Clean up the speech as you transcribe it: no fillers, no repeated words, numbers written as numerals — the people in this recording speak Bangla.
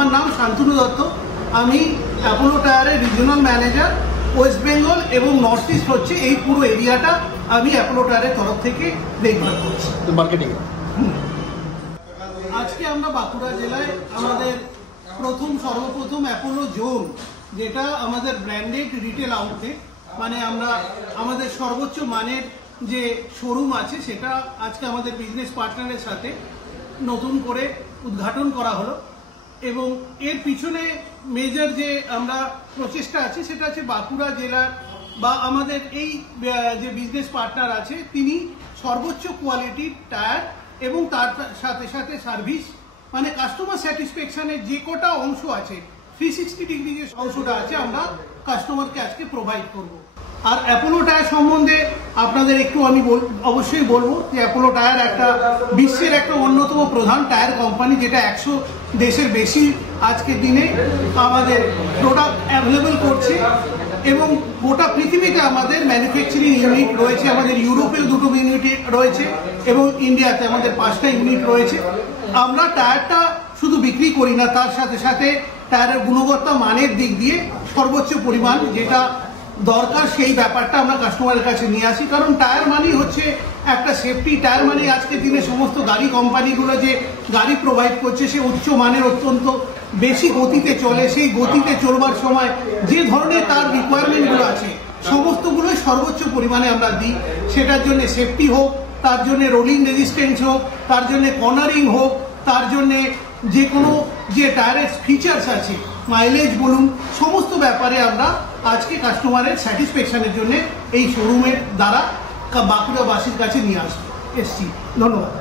আমার নাম শান্তনু দত্ত। আমি অ্যাপোলো টায়ারের রিজিওনাল ম্যানেজার। ওয়েস্ট বেঙ্গল এবং নর্থ ইস্ট হচ্ছে এই পুরো এরিয়াটা আমি অ্যাপোলো টায়ারের তরফ থেকে দেখভাল করছি মার্কেটিং। আজকে আমরা বাঁকুড়া জেলায় আমাদের সর্বপ্রথম অ্যাপোলো জোন, যেটা আমাদের ব্র্যান্ডেড রিটেল আউটলেট, মানে আমরা আমাদের সর্বোচ্চ মানের যে শোরুম আছে সেটা আজকে আমাদের বিজনেস পার্টনারের সাথে নতুন করে উদ্ঘাটন করা হলো। এবং এর পিছনে মেজর যে আমরা প্রচেষ্টা আছে সেটা হচ্ছে বাঁকুড়া জেলার বা আমাদের এই যে বিজনেস পার্টনার আছে তিনি সর্বোচ্চ কোয়ালিটির টায়ার এবং তার সাথে সাথে সার্ভিস, মানে কাস্টমার স্যাটিসফ্যাকশনের যে কোটা অংশ আছে 360 ডিগ্রি যে অংশটা আছে আমরা কাস্টমারকে আজকে প্রোভাইড করব। আর অ্যাপোলো টায়ার সম্বন্ধে আপনাদের একটু আমি অবশ্যই বলবো যে অ্যাপোলো টায়ার একটা বিশ্বের একটা অন্যতম প্রধান টায়ার কোম্পানি, যেটা 100 দেশের বেশি আজকের দিনে আমাদের প্রোডাক্ট অ্যাভেলেবল করছে এবং গোটা পৃথিবীতে আমাদের ম্যানুফ্যাকচারিং ইউনিট রয়েছে। আমাদের ইউরোপের 2টো ইউনিট রয়েছে এবং ইন্ডিয়াতে আমাদের 5টা ইউনিট রয়েছে। আমরা টায়ারটা শুধু বিক্রি করি না, তার সাথে সাথে টায়ারের গুণগত মানের দিক দিয়ে সর্বোচ্চ পরিমাণ যেটা দরকার সেই ব্যাপারটা আমরা কাস্টমারের কাছে নিয়ে আসি। কারণ টায়ার মানেই হচ্ছে একটা সেফটি। টায়ার মানে আজকের দিনে সমস্ত গাড়ি কোম্পানিগুলো যে গাড়ি প্রোভাইড করছে সে উচ্চ মানের, অত্যন্ত বেশি গতিতে চলে। সেই গতিতে চলবার সময় যে ধরনের তার রিকোয়ারমেন্টগুলো আছে সমস্তগুলোই সর্বোচ্চ পরিমাণে আমরা দিই। সেটার জন্য সেফটি হোক, তার জন্য রোলিং রেজিস্ট্যান্স হোক, তার জন্য কর্নারিং হোক, তার জন্য যে কোনো যে টায়ারের ফিচার্স আছে, মাইলেজ বলুন, সমস্ত ব্যাপারে আমরা আজকে কাস্টমারের স্যাটিসফ্যাকশনের জন্য এই শোরুমের দ্বারা বাঁকুড়াবাসীর কাছে নিয়ে এসছি। ধন্যবাদ।